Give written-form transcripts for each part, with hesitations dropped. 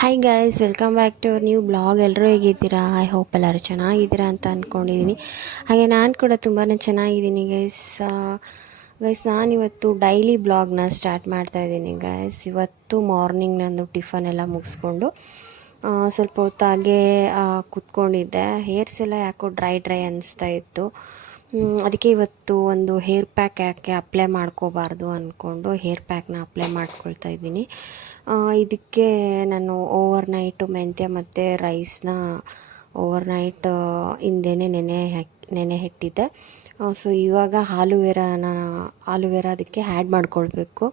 Hi guys, welcome back to our new blog. ಎಲ್ಲರೂ ಹೇಗಿದ್ದೀರಾ? I hope ಎಲ್ಲರೂ ಚೆನ್ನಾಗಿದ್ದೀರಾ ಅಂತ ಅಂದ್ಕೊಂಡಿದ್ದೀನಿ. ಹಾಗೆ ನಾನು ಕೂಡ ತುಂಬಾ ಚೆನ್ನಾಗಿದ್ದೀನಿ ಗೈಸ್. ನಾನಿವತ್ತು ಡೈಲಿ ಬ್ಲಾಗ್ನ ಸ್ಟಾರ್ಟ್ ಮಾಡ್ತಾಯಿದ್ದೀನಿ ಗೈಸ್. ಇವತ್ತು ಮಾರ್ನಿಂಗ್ ನಂದು ಟಿಫನ್ ಎಲ್ಲ ಮುಗಿಸ್ಕೊಂಡು ಸ್ವಲ್ಪ ಹೊತ್ತಾಗೆ ಕೂತ್ಕೊಂಡಿದ್ದೆ. ಹೇರ್ಸ್ ಎಲ್ಲ ಯಾಕೋ ಡ್ರೈ ಅನ್ನಿಸ್ತಾ ಇತ್ತು. ಅದಕ್ಕೆ ಇವತ್ತು ಒಂದು ಹೇರ್ ಪ್ಯಾಕ್ ಯಾಕೆ ಅಪ್ಲೈ ಮಾಡ್ಕೋಬಾರ್ದು ಅಂದ್ಕೊಂಡು ಹೇರ್ ಪ್ಯಾಕ್ನ ಅಪ್ಲೈ ಮಾಡ್ಕೊಳ್ತಾ ಇದ್ದೀನಿ. ಇದಕ್ಕೆ ನಾನು ಓವರ್ನೈಟು ಮೆಂತ್ಯ ಮತ್ತು ರೈಸ್ನ ಓವರ್ನೈಟ್ ಹಿಂದೆನೇ ನೆನೆ ಇಟ್ಟಿದ್ದೆ. ಸೊ ಇವಾಗ ಆಲೂವೆರಾ ಅದಕ್ಕೆ ಆ್ಯಡ್ ಮಾಡ್ಕೊಳ್ಬೇಕು.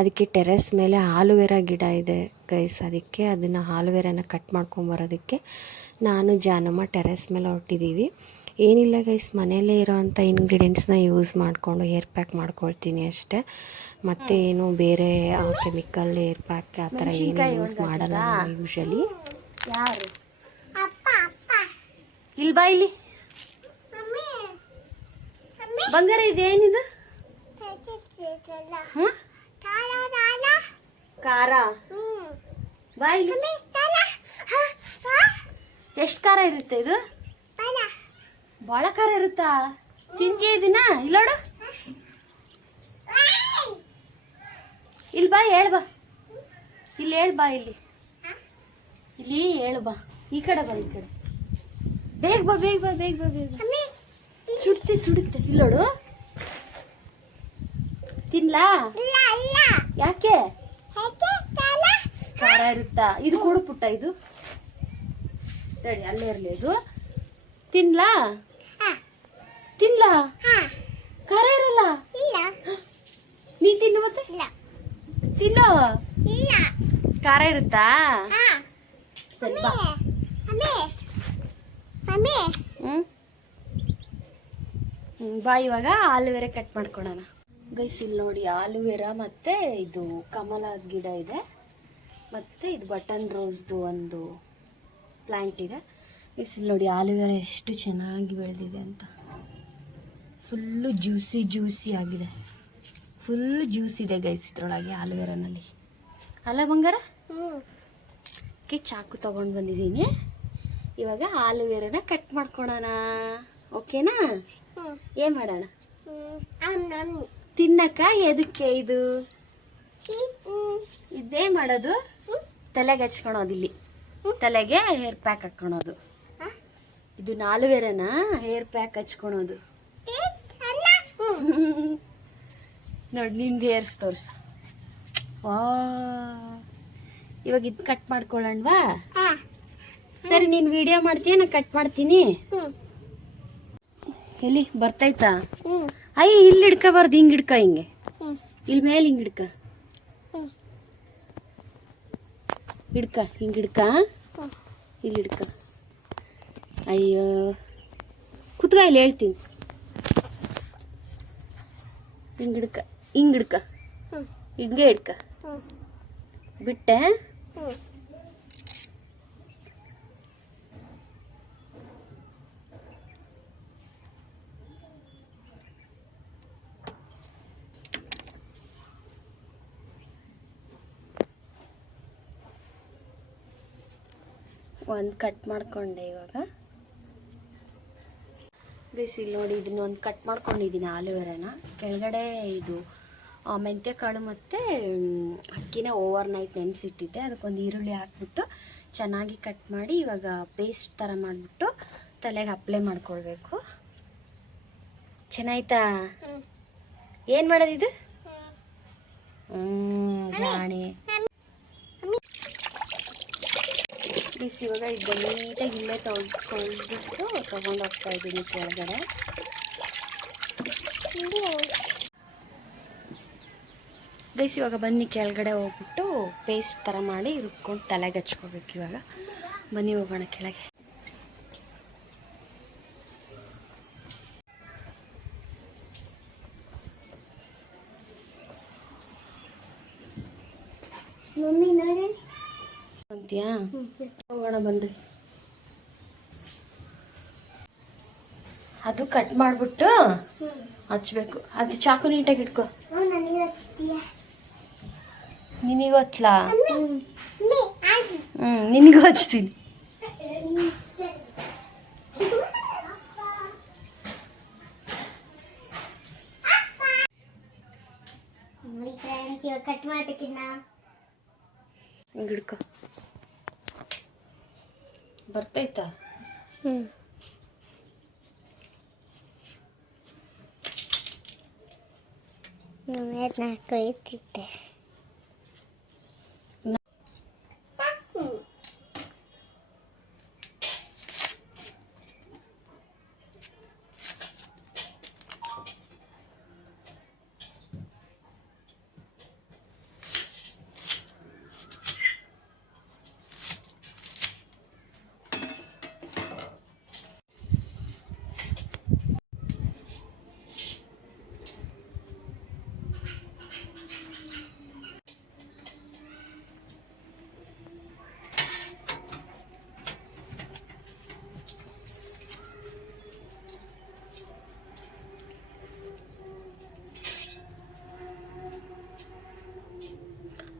ಅದಕ್ಕೆ ಟೆರೆಸ್ ಮೇಲೆ ಆಲೂವೆರಾ ಗಿಡ ಇದೆ ಗೈಸ್. ಅದಕ್ಕೆ ಅದನ್ನು ಆಲೂವೆರಾನ ಕಟ್ ಮಾಡ್ಕೊಂಬರೋದಕ್ಕೆ ನಾನು ಜಾನಮ್ಮ ಟೆರೆಸ್ ಮೇಲೆ ಹೊರಟಿದ್ದೀವಿ. ಏನಿಲ್ಲ ಗೈಸ್, ಮನೆಯಲ್ಲೇ ಇರೋವಂಥ ಇಂಗ್ರೀಡಿಯೆಂಟ್ಸ್ನ ಯೂಸ್ ಮಾಡಿಕೊಂಡು ಹೇರ್ ಪ್ಯಾಕ್ ಮಾಡ್ಕೊಳ್ತೀನಿ ಅಷ್ಟೇ. ಮತ್ತು ಏನು ಬೇರೆ ಕೆಮಿಕಲ್ ಹೇರ್ ಪ್ಯಾಕ್ ಆ ಥರ ಏನು ಯೂಸ್ ಮಾಡಲ್ಲ ನಾನು ಯೂಶಲಿ. ಯಾರು ಇಲ್ಲಿ ಬಾ, ಇಲ್ಲಿ ಬಂಗಾರ ಇದೇನಿದು? ಖಾರ ಬಾ ಇಲ್ಲಿ. ಎಷ್ಟು ಖಾರ ಇರುತ್ತೆ ಇದು? ಭಾಳ ಖಾರ ಇರುತ್ತಾ? ತಿಂತೀಯ ಇದನ್ನ? ಇಲ್ಲೋಡು, ಇಲ್ಲಿ ಬಾ, ಹೇಳು ಬಾ, ಇಲ್ಲಿ ಹೇಳು ಬಾ, ಇಲ್ಲಿ ಹೇಳು ಬಾ, ಈ ಕಡೆ ಬಾ, ಈ ಕಡೆ ಬೇಗ ಬಾ, ಬೇಗ ಬಾ, ಬೇಗ ಬಾ, ಬೇಗ ಬಾ. ಸುಡುತ್ತೆ ಇಲ್ಲೋಡು. ತಿನ್ಲಾ? ಯಾಕೆ ಖಾರ ಇರುತ್ತಾ? ಇದು ಕೊಡು ಪುಟ್ಟ, ಇದು ತಡಿ, ಅಲ್ಲೇ ಇರಲಿ. ಇದು ತಿನ್ಲಾ? ಖಾರ ಇರಲ್ಲ. ನೀ ತಿನ್ನು ಮತ್ತೆ. ತಿನ್ನು. ಖಾರ ಇರುತ್ತಾ? ಸರಿ ಬಾ. ಬಾ, ಇವಾಗ ಆಲೂವೆರಾ ಕಟ್ ಮಾಡ್ಕೊಳೋಣ ಗೈಸ್. ಇಲ್ಲಿ ನೋಡಿ, ಆಲೂವೆರಾ ಮತ್ತು ಇದು ಕಮಲದ ಗಿಡ ಇದೆ, ಮತ್ತು ಇದು ಬಟನ್ ರೋಸ್ದು ಒಂದು ಪ್ಲ್ಯಾಂಟ್ ಇದೆ. ಇಲ್ಲಿ ನೋಡಿ, ಆಲೂವೆರಾ ಎಷ್ಟು ಚೆನ್ನಾಗಿ ಬೆಳೆದಿದೆ ಅಂತ. ಫುಲ್ಲು ಜ್ಯೂಸಿ ಆಗಿದೆ. ಫುಲ್ ಜ್ಯೂಸ್ ಇದೆ ಗೈಸ್ ಇದ್ರೊಳಗೆ ಆಲೂವೆರಾನಲ್ಲಿ. ಅಲ್ಲ ಬಂಗಾರ? ಚಾಕು ತೊಗೊಂಡು ಬಂದಿದ್ದೀನಿ. ಇವಾಗ ಆಲೂವೆರಾನ ಕಟ್ ಮಾಡ್ಕೊಳೋಣ, ಓಕೆನಾ? ಏನು ಮಾಡೋಣ? ತಿನ್ನಕ್ಕ? ಎದಕ್ಕೆ ಇದು? ಇದೇ ಮಾಡೋದು, ತಲೆಗೆ ಹಚ್ಕೊಳೋದು. ಇಲ್ಲಿ ತಲೆಗೆ ಹೇರ್ ಪ್ಯಾಕ್ ಹಾಕ್ಕೊಳೋದು. ಇದು ಆಲೂವೆರಾನ ಹೇರ್ ಪ್ಯಾಕ್ ಹಚ್ಕೊಳೋದು. ನೋಡಿ, ನಿಂದು ಹೇರ್ಸ್ ತೋರ್ಸ. ಇವಾಗ ಇದು ಕಟ್ ಮಾಡ್ಕೊಳ್ಳೋಣವಾ? ಸರಿ, ನೀನು ವಿಡಿಯೋ ಮಾಡ್ತೀಯ, ನಾನು ಕಟ್ ಮಾಡ್ತೀನಿ. ಎಲ್ಲಿ ಬರ್ತೈತಾ? ಅಯ್ಯ, ಇಲ್ಲಿ ಹಿಡ್ಕೋಬಾರ್ದು, ಹಿಂಗೆ ಹಿಡ್ಕ, ಹಿಂಗೆ ಇಲ್ಲಿ ಮೇಲೆ ಹಿಂಗೆ ಹಿಡ್ಕ, ಹಿಂಗೆ ಹಿಡ್ಕ, ಇಲ್ಲಿ ಹಿಡ್ಕ. ಅಯ್ಯೋ, ಕುತ್ಕ, ಇಲ್ಲಿ ಹೇಳ್ತೀನಿ. ಹಿಂಗೆ ಹಿಡ್ಕ, ಹಿಂಗೆ ಹಿಡ್ಕ. ಬಿಟ್ಟೆ? ಒಂದು ಕಟ್ ಮಾಡ್ಕೊಂಡೆ ಇವಾಗ. ಬಿಸಿ ನೋಡಿ, ಇದನ್ನೊಂದು ಕಟ್ ಮಾಡ್ಕೊಂಡಿದ್ದೀನಿ ಆಲೂವೆರಾನ. ಕೆಳಗಡೆ ಇದು ಮೆಂತ್ಯ ಕಾಳು ಮತ್ತು ಅಕ್ಕಿನ ಓವರ್ನೈಟ್ ನೆನೆಸಿಟ್ಟಿದ್ದೆ. ಅದಕ್ಕೊಂದು ಈರುಳ್ಳಿ ಹಾಕ್ಬಿಟ್ಟು ಚೆನ್ನಾಗಿ ಕಟ್ ಮಾಡಿ ಇವಾಗ ಪೇಸ್ಟ್ ಥರ ಮಾಡಿಬಿಟ್ಟು ತಲೆಗೆ ಅಪ್ಲೈ ಮಾಡ್ಕೊಳ್ಬೇಕು. ಚೆನ್ನಾಯ್ತಾ? ಏನು ಮಾಡೋದಿದು? ಜಾಣೆ. ಬಿಸಿ ಇವಾಗ ಇದು ನೀಟಾಗಿ ಇಲ್ಲೇ ತೊಳೆದ್ಬಿಟ್ಟು ತೊಗೊಂಡು ಹೋಗ್ತಾ ಇದ್ದೀನಿ ಕೆಳಗಡೆ. ಗೈಸ್, ಇವಾಗ ಬನ್ನಿ ಕೆಳಗಡೆ ಹೋಗ್ಬಿಟ್ಟು ಪೇಸ್ಟ್ ಥರ ಮಾಡಿ ರುಬ್ಕೊಂಡು ತಲೆಗೆ ಹಚ್ಕೋಬೇಕು. ಇವಾಗ ಬನ್ನಿ ಹೋಗೋಣ ಕೆಳಗೆ. ಅಂತೀಯಾ? ಹೋಗೋಣ ಬನ್ರಿ. ಅದು ಕಟ್ ಮಾಡಿಬಿಟ್ಟು ಹಚ್ಬೇಕು. ಅದು ಚಾಕು ನೀಟಾಗಿ ಇಟ್ಕೊ. ನಿನಗೆ ಗೊತ್ತಲಾ? ನಿನಗೂ ಹಚ್ತೀನಿ. ಕಟ್ ಮಾಡಕ್ಕಿನ್ನ ಹಿಡ್ಕೊ ಬರ್ತೈತಾ? ಕೊಯ್ತಿದ್ದೆ.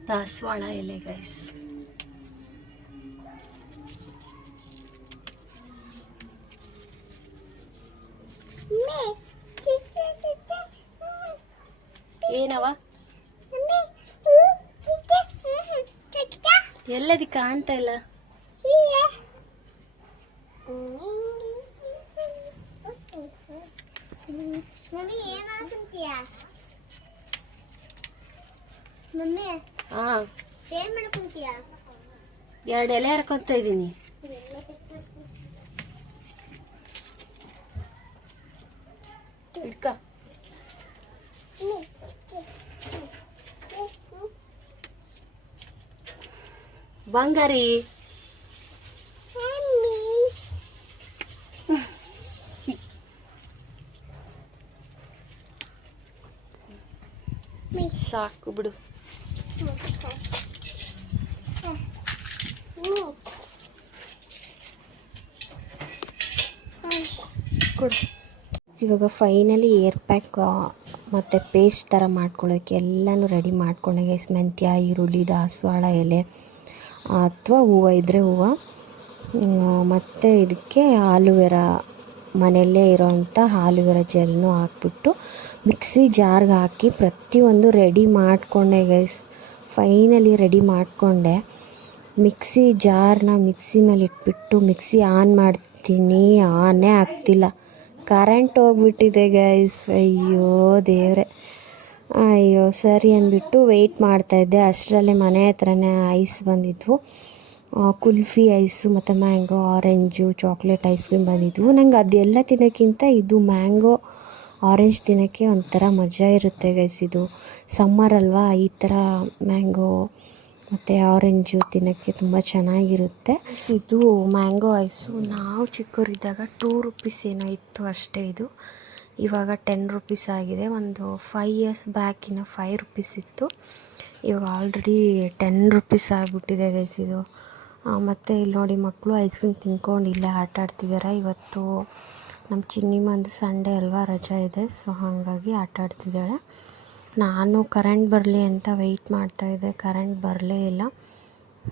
ದಾಸವಾಳ ಎಲೆ ಗೈಸ್. ಏನವ ಎಲ್ಲದಿ ಕಾಣ್ತಾ ಇಲ್ಲ. ಹಾ, ಎರಡು ಎಲೆ ಹರ್ಕೊಂತ ಇದ್ದೀನಿ. ಇಡ್ಕ ಬಂಗಾರಿ. ಸಾಕು ಬಿಡು. ಕೊಡು. ಇವಾಗ ಫೈನಲಿ ಏರ್ ಪ್ಯಾಕ್ ಮತ್ತು ಪೇಸ್ಟ್ ಥರ ಮಾಡ್ಕೊಳ್ಳೋಕ್ಕೆ ಎಲ್ಲನೂ ರೆಡಿ ಮಾಡ್ಕೊಂಡೆ ಗೈಸ್. ಮೆಂತ್ಯ, ಈರುಳ್ಳಿ, ದಾಸವಾಳ ಎಲೆ ಅಥವಾ ಹೂವು ಇದ್ದರೆ ಹೂವು, ಮತ್ತು ಇದಕ್ಕೆ ಆಲೂವೆರಾ, ಮನೆಯಲ್ಲೇ ಇರೋವಂಥ ಆಲೂವೆರಾ ಜೆಲ್ನೂ ಹಾಕ್ಬಿಟ್ಟು ಮಿಕ್ಸಿ ಜಾರ್ಗೆ ಹಾಕಿ ಪ್ರತಿಯೊಂದು ರೆಡಿ ಮಾಡಿಕೊಂಡೆ ಗೈಸ್. ಫೈನಲಿ ರೆಡಿ ಮಾಡಿಕೊಂಡೆ. ಮಿಕ್ಸಿ ಜಾರ್ನ ಮಿಕ್ಸಿ ಮೇಲೆ ಇಟ್ಬಿಟ್ಟು ಮಿಕ್ಸಿ ಆನ್ ಮಾಡ್ತೀನಿ, ಆನೇ ಆಗ್ತಿಲ್ಲ. ಕರೆಂಟ್ ಹೋಗ್ಬಿಟ್ಟಿದೆ ಗೈಸ್. ಅಯ್ಯೋ ದೇವ್ರೆ, ಅಯ್ಯೋ ಸರಿ ಅಂದ್ಬಿಟ್ಟು ವೆಯ್ಟ್ ಮಾಡ್ತಾಯಿದ್ದೆ. ಅಷ್ಟರಲ್ಲೇ ಮನೆ ಹತ್ರನೇ ಐಸ್ ಬಂದಿದ್ವು, ಕುಲ್ಫಿ ಐಸು ಮತ್ತು mango, orange, chocolate ice cream ಬಂದಿದ್ವು. ನಂಗೆ ಅದೆಲ್ಲ ತಿನ್ನೋಕ್ಕಿಂತ ಇದು ಮ್ಯಾಂಗೋ ಆರೆಂಜ್ ತಿನ್ನೋಕ್ಕೆ ಒಂಥರ ಮಜಾ ಇರುತ್ತೆ ಗೈಸ್. ಇದು ಸಮ್ಮರ್ ಅಲ್ವಾ, ಈ ಥರ ಮ್ಯಾಂಗೋ ಮತ್ತು ಆರೆಂಜು ತಿನ್ನೋಕ್ಕೆ ತುಂಬ ಚೆನ್ನಾಗಿರುತ್ತೆ. ಇದು ಮ್ಯಾಂಗೋ ಐಸು ನಾವು ಚಿಕ್ಕವರಿದ್ದಾಗ 2 ರೂಪೀಸ್ ಏನೋ ಇತ್ತು ಅಷ್ಟೇ. ಇದು ಇವಾಗ 10 ರೂಪೀಸ್ ಆಗಿದೆ. ಒಂದು 5 ಇಯರ್ಸ್ ಬ್ಯಾಕ್ ಇನ್ನು 5 ರೂಪೀಸ್ ಇತ್ತು, ಇವಾಗ ಆಲ್ರೆಡಿ 10 ರೂಪೀಸ್ ಆಗಿಬಿಟ್ಟಿದೆ ಗೈಸ್ ಇದು. ಮತ್ತು ಇಲ್ಲಿ ನೋಡಿ, ಮಕ್ಕಳು ಐಸ್ ಕ್ರೀಮ್ ತಿನ್ಕೊಂಡು ಇಲ್ಲೇ ಆಟ ಆಡ್ತಿದ್ದಾರೆ. ಇವತ್ತು ನಮ್ಮ ಚಿನ್ನಿಮಂದು ಸಂಡೇ ಅಲ್ವಾ, ರಜಾ ಇದೆ, ಸೊ ಹಾಗಾಗಿ ಆಟ ಆಡ್ತಿದ್ದಾಳೆ. ನಾನು ಕರೆಂಟ್ ಬರಲಿ ಅಂತ ವೆಯ್ಟ್ ಮಾಡ್ತಾಯಿದ್ದೆ, ಕರೆಂಟ್ ಬರಲೇ ಇಲ್ಲ.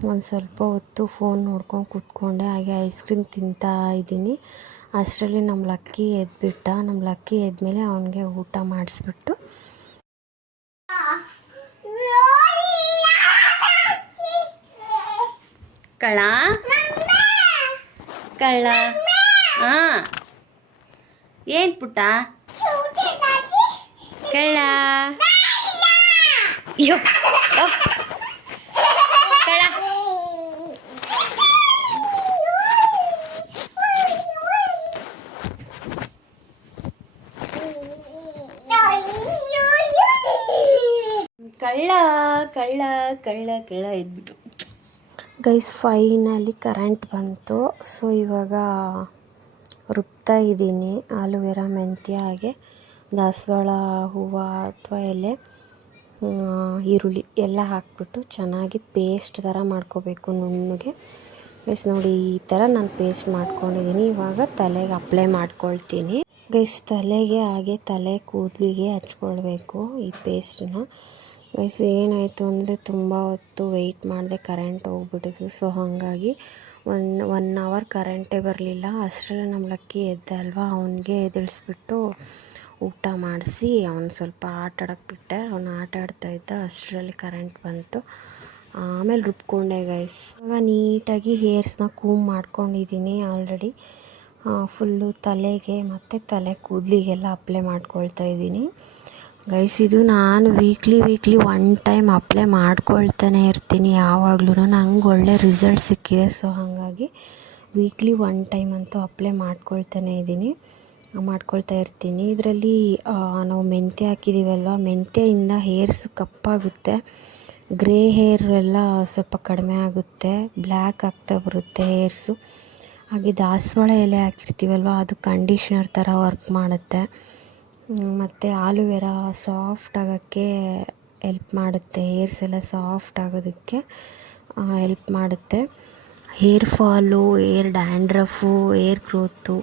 ಒಂದು ಸ್ವಲ್ಪ ಹೊತ್ತು ಫೋನ್ ನೋಡ್ಕೊಂಡು ಕೂತ್ಕೊಂಡೆ, ಹಾಗೆ ಐಸ್ ಕ್ರೀಮ್ ತಿಂತಾ ಇದ್ದೀನಿ. ಅಷ್ಟರಲ್ಲಿ ನಮ್ಮ ಲಕ್ಕಿ ಎದ್ಬಿಟ್ಟ. ನಮ್ಮ ಲಕ್ಕಿ ಎದ್ಮೇಲೆ ಅವನಿಗೆ ಊಟ ಮಾಡಿಸ್ಬಿಟ್ಟು ಕಳ್ಳ ಕಳ್ಳ. ಹಾಂ, ಏನು ಪುಟ್ಟ? ಕಳ್ಳ. ಅಯ್ಯೋ ಕಳ್ಳ. ಕಳ್ಳ ಕಳ್ಳ ಕಳ್ಳ ಕಳ್ಳ ಇದ್ಬಿಟ್ಟು ಗೈಸ್. ಫೈನಲಿ ಕರೆಂಟ್ ಬಂತು. ಸೊ ಇವಾಗ ರುಬ್ತಾ ಇದ್ದೀನಿ ಆಲೂವೆರಾ, ಮೆಂತ್ಯ, ಹಾಗೆ ದಾಸವಾಳ ಹೂವು ಅಥವಾ ಎಲೆ, ಈರುಳ್ಳಿ ಎಲ್ಲ ಹಾಕ್ಬಿಟ್ಟು ಚೆನ್ನಾಗಿ ಪೇಸ್ಟ್ ಥರ ಮಾಡ್ಕೋಬೇಕು ನುಣ್ಣಗೆ ಗೈಸ್. ನೋಡಿ, ಈ ಥರ ನಾನು ಪೇಸ್ಟ್ ಮಾಡ್ಕೊಂಡಿದ್ದೀನಿ. ಇವಾಗ ತಲೆಗೆ ಅಪ್ಲೈ ಮಾಡ್ಕೊಳ್ತೀನಿ ಗೈಸ್. ತಲೆಗೆ ಹಾಗೆ ತಲೆ ಕೂದಲಿಗೆ ಹಚ್ಕೊಳ್ಬೇಕು ಈ ಪೇಸ್ಟನ್ನ. ಗೈಸ್ ಏನಾಯಿತು ಅಂದರೆ ತುಂಬ ಹೊತ್ತು ವೆಯ್ಟ್ ಮಾಡಿದೆ, ಕರೆಂಟ್ ಹೋಗ್ಬಿಟ್ಟಿತ್ತು. ಸೊ ಹಾಗಾಗಿ ಒನ್ ಅವರ್ ಕರೆಂಟೇ ಬರಲಿಲ್ಲ. ಅಷ್ಟರಲ್ಲೇ ನಮ್ಮ ಲಕ್ಕಿ ಎದ್ದೆ ಅಲ್ವಾ, ಅವನಿಗೆ ಎದುಳಿಸ್ಬಿಟ್ಟು ಊಟ ಮಾಡಿಸಿ ಅವನು ಸ್ವಲ್ಪ ಆಟ ಆಡೋಕ್ಕೆ ಬಿಟ್ಟೆ. ಅವನು ಆಟ ಆಡ್ತಾಯಿದ್ದ, ಅಷ್ಟರಲ್ಲಿ ಕರೆಂಟ್ ಬಂತು. ಆಮೇಲೆ ರುಬ್ಕೊಂಡೆ ಗೈಸ್. ಇವಾಗ ನೀಟಾಗಿ ಹೇರ್ಸ್ನ ಕೂಮ್ ಮಾಡ್ಕೊಂಡಿದ್ದೀನಿ ಆಲ್ರೆಡಿ. ಫುಲ್ಲು ತಲೆಗೆ ಮತ್ತು ತಲೆ ಕೂದಲಿಗೆಲ್ಲ ಅಪ್ಲೈ ಮಾಡ್ಕೊಳ್ತಾ ಇದ್ದೀನಿ ಗೈಸ್. ಇದು ನಾನು ವೀಕ್ಲಿ ಒನ್ ಟೈಮ್ ಅಪ್ಲೈ ಮಾಡ್ಕೊಳ್ತಾನೆ ಇರ್ತೀನಿ ಯಾವಾಗ್ಲೂ. ನಂಗೆ ಒಳ್ಳೆ ರಿಸಲ್ಟ್ ಸಿಕ್ಕಿದೆ. ಸೊ ಹಾಗಾಗಿ ವೀಕ್ಲಿ ಒನ್ ಟೈಮ್ ಅಂತೂ ಅಪ್ಲೈ ಮಾಡ್ಕೊಳ್ತಾ ಇರ್ತೀನಿ. ಇದರಲ್ಲಿ ನಾವು ಮೆಂತ್ಯ ಹಾಕಿದ್ದೀವಲ್ವ, ಮೆಂತ್ಯದಿಂದ ಹೇರ್ಸು ಕಪ್ಪಾಗುತ್ತೆ, ಗ್ರೇ ಹೇರ್ ಎಲ್ಲ ಸ್ವಲ್ಪ ಕಡಿಮೆ ಆಗುತ್ತೆ, ಬ್ಲ್ಯಾಕ್ ಆಗ್ತಾ ಬರುತ್ತೆ ಹೇರ್ಸು. ಹಾಗೆ ದಾಸವಾಳ ಎಲೆ ಹಾಕಿರ್ತೀವಲ್ವ, ಅದು ಕಂಡೀಷ್ನರ್ ಥರ ವರ್ಕ್ ಮಾಡುತ್ತೆ. ಮತ್ತು ಆಲೂವೆರಾ ಸಾಫ್ಟ್ ಆಗೋಕ್ಕೆ ಎಲ್ಪ್ ಮಾಡುತ್ತೆ, ಹೇರ್ಸ್ ಎಲ್ಲ ಸಾಫ್ಟ್ ಆಗೋದಕ್ಕೆ ಹೆಲ್ಪ್ ಮಾಡುತ್ತೆ. Hair fall, hair dandruff, hair growth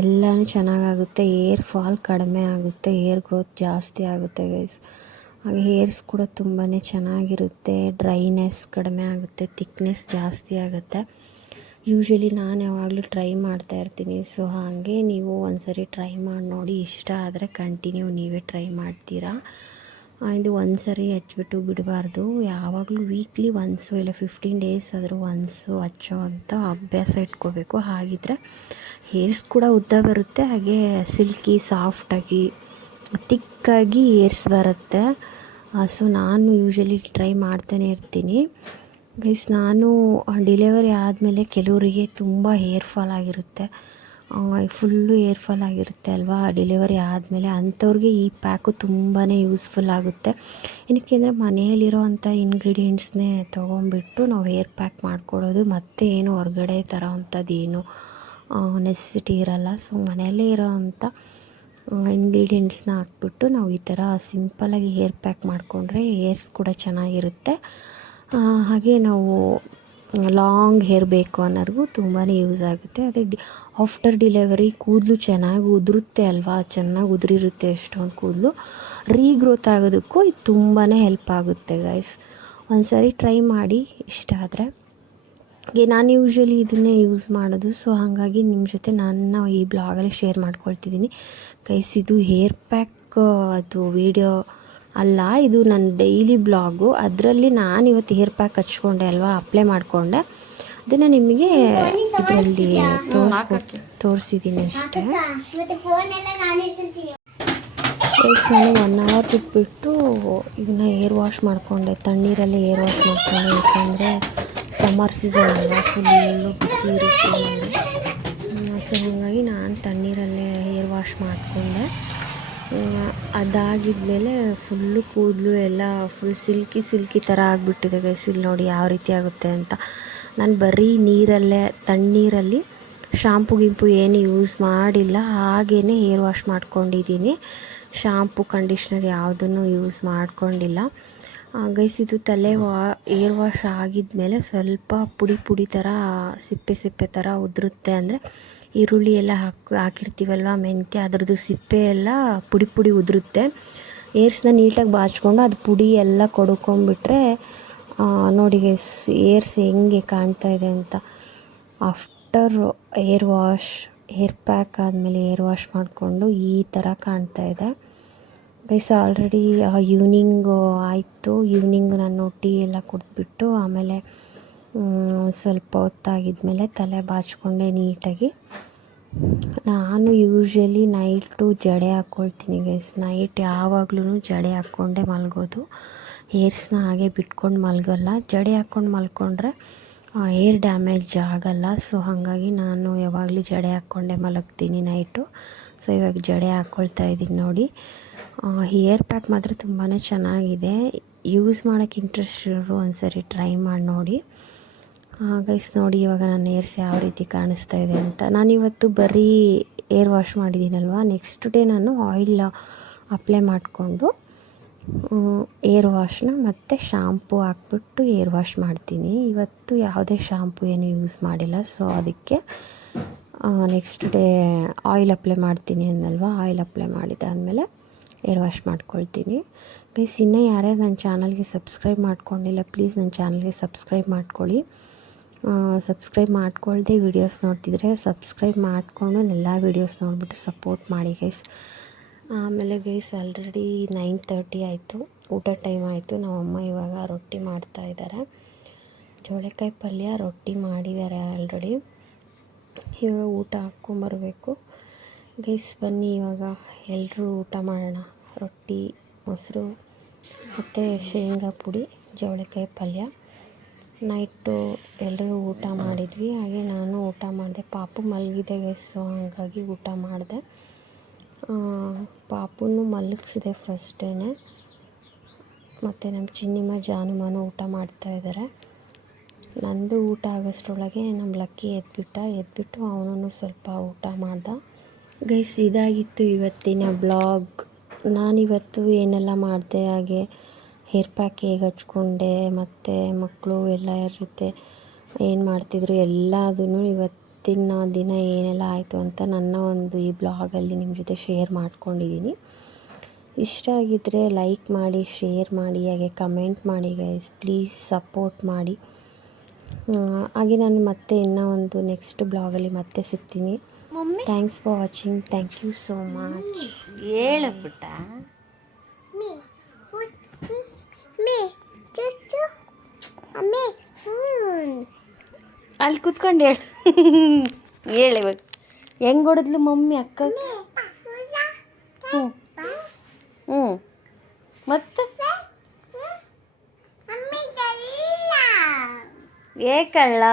ಎಲ್ಲನೂ ಚೆನ್ನಾಗಾಗುತ್ತೆ. ಹೇರ್ ಫಾಲ್ ಕಡಿಮೆ ಆಗುತ್ತೆ, ಹೇರ್ ಗ್ರೋತ್ ಜಾಸ್ತಿ ಆಗುತ್ತೆ ಗೈಸ್. ಹಾಗೆ ಹೇರ್ಸ್ ಕೂಡ ತುಂಬಾ ಚೆನ್ನಾಗಿರುತ್ತೆ, ಡ್ರೈನೆಸ್ ಕಡಿಮೆ ಆಗುತ್ತೆ, ಥಿಕ್ನೆಸ್ ಜಾಸ್ತಿ ಆಗುತ್ತೆ. ಯೂಶ್ವಲಿ ನಾನು ಯಾವಾಗಲೂ ಟ್ರೈ ಮಾಡ್ತಾ ಇರ್ತೀನಿ. ಸೊ ಹಾಗೆ ನೀವು ಒಂದ್ಸರಿ ಟ್ರೈ ಮಾಡಿ ನೋಡಿ, ಇಷ್ಟ ಆದರೆ ಕಂಟಿನ್ಯೂ ನೀವೇ ಟ್ರೈ ಮಾಡ್ತೀರಾ. ಇದು ಒಂದು ಸರಿ ಹಚ್ಬಿಟ್ಟು ಬಿಡಬಾರ್ದು, ಯಾವಾಗಲೂ ವೀಕ್ಲಿ ಒನ್ಸು ಇಲ್ಲ 15 ಡೇಸ್ ಆದರೂ ಒನ್ಸು ಹಚ್ಚೋ ಅಂಥ ಅಭ್ಯಾಸ ಇಟ್ಕೋಬೇಕು. ಹಾಗಿದ್ರೆ ಹೇರ್ಸ್ ಕೂಡ ಉದ್ದ ಬರುತ್ತೆ, ಹಾಗೆ ಸಿಲ್ಕಿ ಸಾಫ್ಟಾಗಿ ತಿಕ್ಕಾಗಿ ಹೇರ್ಸ್ ಬರುತ್ತೆ. ಸೊ ನಾನು ಯೂಶ್ವಲಿ ಟ್ರೈ ಮಾಡ್ತಾನೆ ಇರ್ತೀನಿ ಗೈಸ್. ನಾನು ಡಿಲೆವರಿ ಆದಮೇಲೆ ಕೆಲವರಿಗೆ ತುಂಬ ಹೇರ್ ಫಾಲ್ ಆಗಿರುತ್ತೆ, ಫುಲ್ಲು ಹೇರ್ ಫಾಲ್ ಆಗಿರುತ್ತೆ ಅಲ್ವಾ ಡಿಲೆವರಿ ಆದಮೇಲೆ. ಅಂಥವ್ರಿಗೆ ಈ ಪ್ಯಾಕು ತುಂಬಾ ಯೂಸ್ಫುಲ್ ಆಗುತ್ತೆ. ಏನಕ್ಕೆ ಅಂದರೆ ಮನೆಯಲ್ಲಿರೋವಂಥ ಇಂಗ್ರೀಡಿಯೆಂಟ್ಸ್ನೇ ತೊಗೊಂಬಿಟ್ಟು ನಾವು ಹೇರ್ ಪ್ಯಾಕ್ ಮಾಡ್ಕೊಳ್ಳೋದು, ಮತ್ತು ಏನು ಹೊರಗಡೆ ತರೋವಂಥದ್ದು ಏನು ನೆಸೆಸಿಟಿ ಇರಲ್ಲ. ಸೊ ಮನೆಯಲ್ಲೇ ಇರೋವಂಥ ಇಂಗ್ರೀಡಿಯೆಂಟ್ಸ್ನ ಹಾಕ್ಬಿಟ್ಟು ನಾವು ಈ ಥರ ಸಿಂಪಲಾಗಿ ಹೇರ್ ಪ್ಯಾಕ್ ಮಾಡಿಕೊಂಡ್ರೆ ಹೇರ್ಸ್ ಕೂಡ ಚೆನ್ನಾಗಿರುತ್ತೆ. ಹಾಗೆ ನಾವು ಲಾಂಗ್ ಹೇರ್ ಬೇಕು ಅನ್ನೋರಿಗೂ ತುಂಬಾ ಯೂಸ್ ಆಗುತ್ತೆ. ಅದೇ ಆಫ್ಟರ್ ಡಿಲೆವರಿ ಕೂದಲು ಚೆನ್ನಾಗಿ ಉದುರುತ್ತೆ ಅಲ್ವಾ, ಚೆನ್ನಾಗಿ ಉದುರಿರುತ್ತೆ ಎಷ್ಟೊಂದು ಕೂದಲು, ರೀಗ್ರೋತ್ ಆಗೋದಕ್ಕೂ ಇದು ತುಂಬಾ ಹೆಲ್ಪ್ ಆಗುತ್ತೆ ಗೈಸ್. ಒಂದು ಸಾರಿ ಟ್ರೈ ಮಾಡಿ ಇಷ್ಟ ಆದರೆ. ನಾನು ಯೂಶ್ವಲಿ ಇದನ್ನೇ ಯೂಸ್ ಮಾಡೋದು. ಸೊ ಹಾಗಾಗಿ ನಿಮ್ಮ ಜೊತೆ ನಾನು ಈ ಬ್ಲಾಗಲ್ಲಿ ಶೇರ್ ಮಾಡ್ಕೊಳ್ತಿದ್ದೀನಿ ಗೈಸ್. ಇದು ಹೇರ್ ಪ್ಯಾಕ್ ಅದು ವಿಡಿಯೋ ಅಲ್ಲ, ಇದು ನನ್ನ ಡೈಲಿ ಬ್ಲಾಗು. ಅದರಲ್ಲಿ ನಾನು ಇವತ್ತು ಹೇರ್ ಪ್ಯಾಕ್ ಹಚ್ಕೊಂಡೆ ಅಲ್ವಾ, ಅಪ್ಲೈ ಮಾಡಿಕೊಂಡೆ, ಅದನ್ನು ನಿಮಗೆ ಇದರಲ್ಲಿ ತೋರಿಸಿದ್ದೀನಿ ಅಷ್ಟೇ. ನಾನು 1 ಅವರ್ ಬಿಟ್ಬಿಟ್ಟು ಇದನ್ನ ಹೇರ್ ವಾಶ್ ಮಾಡಿಕೊಂಡೆ, ತಣ್ಣೀರಲ್ಲಿ ಹೇರ್ ವಾಶ್ ಮಾಡಿಕೊಂಡೆ. ಯಾಕೆಂದರೆ ಸಮ್ಮರ್ ಸೀಸನ್ ಅಲ್ವಾ, ಫುಲ್ಲು ಬಿಸಿ ಇರುತ್ತೆ ನೀರು. ಸೊ ಹಾಗಾಗಿ ನಾನು ತಣ್ಣೀರಲ್ಲೇ ಹೇರ್ ವಾಶ್ ಮಾಡಿಕೊಂಡೆ. ಅದಾಗಿದ್ಮೇಲೆ ಫುಲ್ಲು ಕೂದಲು ಎಲ್ಲ ಫುಲ್ ಸಿಲ್ಕಿ ಥರ ಆಗಿಬಿಟ್ಟಿದೆ ಗೈಸ್. ಇಲ್ಲಿ ನೋಡಿ ಯಾವ ರೀತಿ ಆಗುತ್ತೆ ಅಂತ. ನಾನು ಬರೀ ನೀರಲ್ಲೇ, ತಣ್ಣೀರಲ್ಲಿ ಶಾಂಪು ಗಿಂಪು ಏನು ಯೂಸ್ ಮಾಡಿಲ್ಲ, ಹಾಗೇ ಹೇರ್ ವಾಶ್ ಮಾಡ್ಕೊಂಡಿದ್ದೀನಿ. ಶಾಂಪು ಕಂಡೀಷ್ನರ್ ಯಾವುದನ್ನು ಯೂಸ್ ಮಾಡ್ಕೊಂಡಿಲ್ಲ ಗೈಸ್. ಇದು ತಲೆ ಹೇರ್ ವಾಶ್ ಆಗಿದ್ಮೇಲೆ ಸ್ವಲ್ಪ ಪುಡಿ ಥರ ಸಿಪ್ಪೆ ಥರ ಉದುರುತ್ತೆ. ಅಂದರೆ ಈರುಳ್ಳಿ ಎಲ್ಲ ಹಾಕಿರ್ತೀವಲ್ವ, ಮೆಂತ್ಯ, ಅದರದ್ದು ಸಿಪ್ಪೆ ಎಲ್ಲ ಪುಡಿ ಉದುರುತ್ತೆ. ಏರ್ಸ್ನ ನೀಟಾಗಿ ಬಾಚ್ಕೊಂಡು ಅದು ಪುಡಿ ಎಲ್ಲ ಕೊಡ್ಕೊಂಬಿಟ್ರೆ ನೋಡಿ ಗೈಸ್ ಏರ್ಸ್ ಹೆಂಗೆ ಕಾಣ್ತಾ ಇದೆ ಅಂತ. ಆಫ್ಟರ್ ಹೇರ್ ಪ್ಯಾಕ್ ಆದಮೇಲೆ ಹೇರ್ ವಾಶ್ ಮಾಡಿಕೊಂಡು ಈ ಥರ ಕಾಣ್ತಾ ಇದೆ ಗೈಸ್. ಆಲ್ರೆಡಿ ಈವ್ನಿಂಗ್ ಆಯಿತು. ಈವ್ನಿಂಗ್ ನಾನು ಟೀ ಎಲ್ಲ ಕುಡಿದ್ಬಿಟ್ಟು ಆಮೇಲೆ ಸ್ವಲ್ಪ ಹೊತ್ತಾಗಿದ್ಮೇಲೆ ತಲೆ ಬಾಚಿಕೊಂಡೆ ನೀಟಾಗಿ. ನಾನು ಯೂಶ್ವಲಿ ನೈಟು ಜಡೆ ಹಾಕ್ಕೊಳ್ತೀನಿ ಗೈಸ್. ನೈಟ್ ಯಾವಾಗ್ಲೂ ಜಡೆ ಹಾಕ್ಕೊಂಡೆ ಮಲಗೋದು, ಹೇರ್ಸ್ನ ಹಾಗೆ ಬಿಟ್ಕೊಂಡು ಮಲಗಲ್ಲ. ಜಡೆ ಹಾಕ್ಕೊಂಡು ಮಲ್ಕೊಂಡ್ರೆ ಹೇರ್ ಡ್ಯಾಮೇಜ್ ಆಗಲ್ಲ. ಸೊ ಹಾಗಾಗಿ ನಾನು ಯಾವಾಗಲೂ ಜಡೆ ಹಾಕ್ಕೊಂಡೆ ಮಲಗ್ತೀನಿ ನೈಟು. ಸೊ ಇವಾಗ ಜಡೆ ಹಾಕ್ಕೊಳ್ತಾ ಇದ್ದೀನಿ ನೋಡಿ. ಹೇರ್ ಪ್ಯಾಕ್ ಮಾತ್ರ ತುಂಬಾ ಚೆನ್ನಾಗಿದೆ. ಯೂಸ್ ಮಾಡೋಕ್ಕೆ ಇಂಟ್ರೆಸ್ಟ್ ಇರೋರು ಒಂದ್ಸರಿ ಟ್ರೈ ಮಾಡಿ ನೋಡಿ ಗೈಸ್. ನೋಡಿ ಇವಾಗ ನನ್ನ ಹೇರ್ಸ್ ಯಾವ ರೀತಿ ಕಾಣಿಸ್ತಾ ಇದೆ ಅಂತ. ನಾನಿವತ್ತು ಬರೀ ಹೇರ್ ವಾಶ್ ಮಾಡಿದ್ದೀನಲ್ವ, ನೆಕ್ಸ್ಟ್ ಡೇ ನಾನು ಆಯಿಲ್ ಅಪ್ಲೈ ಮಾಡಿಕೊಂಡು ಹೇರ್ ವಾಶ್ನ ಮತ್ತು ಶಾಂಪೂ ಹಾಕ್ಬಿಟ್ಟು ಹೇರ್ ವಾಶ್ ಮಾಡ್ತೀನಿ. ಇವತ್ತು ಯಾವುದೇ ಶಾಂಪೂ ಏನು ಯೂಸ್ ಮಾಡಿಲ್ಲ. ಸೊ ಅದಕ್ಕೆ ನೆಕ್ಸ್ಟ್ ಡೇ ಆಯಿಲ್ ಅಪ್ಲೈ ಮಾಡ್ತೀನಿ ಅನ್ನಲ್ವ, ಆಯಿಲ್ ಅಪ್ಲೈ ಮಾಡಿದ್ದಾದಮೇಲೆ ಹೇರ್ ವಾಶ್ ಮಾಡ್ಕೊಳ್ತೀನಿ ಗೈಸ್ ಇನ್ನೂ ಯಾರ್ಯಾರು ನನ್ನ ಚಾನಲ್ಗೆ ಸಬ್ಸ್ಕ್ರೈಬ್ ಮಾಡ್ಕೊಂಡಿಲ್ಲ ಪ್ಲೀಸ್ ನನ್ನ ಚಾನಲ್ಗೆ ಸಬ್ಸ್ಕ್ರೈಬ್ ಮಾಡ್ಕೊಳ್ಳಿ. ಸಬ್ಸ್ಕ್ರೈಬ್ ಮಾಡ್ಕೊಳ್ದೆ ವೀಡಿಯೋಸ್ ನೋಡ್ತಿದ್ರೆ ಸಬ್ಸ್ಕ್ರೈಬ್ ಮಾಡಿಕೊಂಡು ಎಲ್ಲ ವೀಡಿಯೋಸ್ ನೋಡಿಬಿಟ್ಟು ಸಪೋರ್ಟ್ ಮಾಡಿ ಗೈಸ್. ಆಮೇಲೆ ಗೈಸ್ ಆಲ್ರೆಡಿ 9:30 ಆಯಿತು, ಊಟ ಟೈಮ್ ಆಯಿತು. ನಮ್ಮಮ್ಮ ಇವಾಗ ರೊಟ್ಟಿ ಮಾಡ್ತಾಯಿದ್ದಾರೆ, ಚೋಳೆಕಾಯಿ ಪಲ್ಯ ರೊಟ್ಟಿ ಮಾಡಿದ್ದಾರೆ ಆಲ್ರೆಡಿ. ಇವಾಗ ಊಟ ಹಾಕ್ಕೊಂಬರ್ಬೇಕು ಗೈಸ್. ಬನ್ನಿ ಇವಾಗ ಎಲ್ಲರೂ ಊಟ ಮಾಡೋಣ. ರೊಟ್ಟಿ, ಮೊಸರು ಮತ್ತು ಶೇಂಗಾ ಪುಡಿ, ಜವಳಿಕಾಯಿ ಪಲ್ಯ. ನೈಟು ಎಲ್ಲರೂ ಊಟ ಮಾಡಿದ್ವಿ, ಹಾಗೆ ನಾನು ಊಟ ಮಾಡಿದೆ. ಪಾಪು ಮಲಗಿದೆ ಗೈಸ್, ಸೊ ಹಾಗಾಗಿ ಊಟ ಮಾಡಿದೆ. ಪಾಪುನು ಮಲಗಿಸಿದೆ ಫಸ್ಟೇ. ಮತ್ತು ನಮ್ಮ ಚಿನ್ನಿಮ್ಮ ಜಾನುಮಾನು ಊಟ ಮಾಡ್ತಾಯಿದ್ದಾರೆ. ನಂದು ಊಟ ಆಗೋಷ್ಟರೊಳಗೆ ನಮ್ಮ ಲಕ್ಕಿ ಎದ್ಬಿಟ್ಟು ಅವನೂ ಸ್ವಲ್ಪ ಊಟ ಮಾಡ್ದ. ಗೈಸ್ ಇದಾಗಿತ್ತು ಇವತ್ತಿನ ಬ್ಲಾಗ್. ನಾನಿವತ್ತು ಏನೆಲ್ಲ ಮಾಡಿದೆ, ಹಾಗೆ ಹೇರ್ ಪ್ಯಾಕ್ ಹೇಗೆ ಹಚ್ಕೊಂಡೆ, ಮತ್ತು ಮಕ್ಕಳು ಎಲ್ಲರ ಜೊತೆ ಏನು ಮಾಡ್ತಿದ್ರು ಎಲ್ಲದೂ ಇವತ್ತಿನ ದಿನ ಏನೆಲ್ಲ ಆಯಿತು ಅಂತ ನನ್ನ ಒಂದು ಈ ಬ್ಲಾಗಲ್ಲಿ ನಿಮ್ಮ ಜೊತೆ ಶೇರ್ ಮಾಡ್ಕೊಂಡಿದ್ದೀನಿ. ಇಷ್ಟ ಆಗಿದ್ದರೆ ಲೈಕ್ ಮಾಡಿ, ಶೇರ್ ಮಾಡಿ, ಹಾಗೆ ಕಮೆಂಟ್ ಮಾಡಿ ಗೈಸ್. ಪ್ಲೀಸ್ ಸಪೋರ್ಟ್ ಮಾಡಿ. ಹಾಗೆ ನಾನು ಮತ್ತೆ ಇನ್ನೂ ಒಂದು ನೆಕ್ಸ್ಟ್ ಬ್ಲಾಗಲ್ಲಿ ಮತ್ತೆ ಸಿಗ್ತೀನಿ. Thanks for watching. Thank you so much. ಹೇಳು ಪುಟ್ಟ. ಅಲ್ಲಿ ಕುತ್ಕೊಂಡು ಹೇಳು. ಹೇಳು ಇವಾಗ ಹೆಂಗೆ ಹೊಡೆದ್ಲು ಮಮ್ಮಿ ಅಕ್ಕ? ಹ್ಞೂ ಮತ್ತು ಏಕಳ್ಳ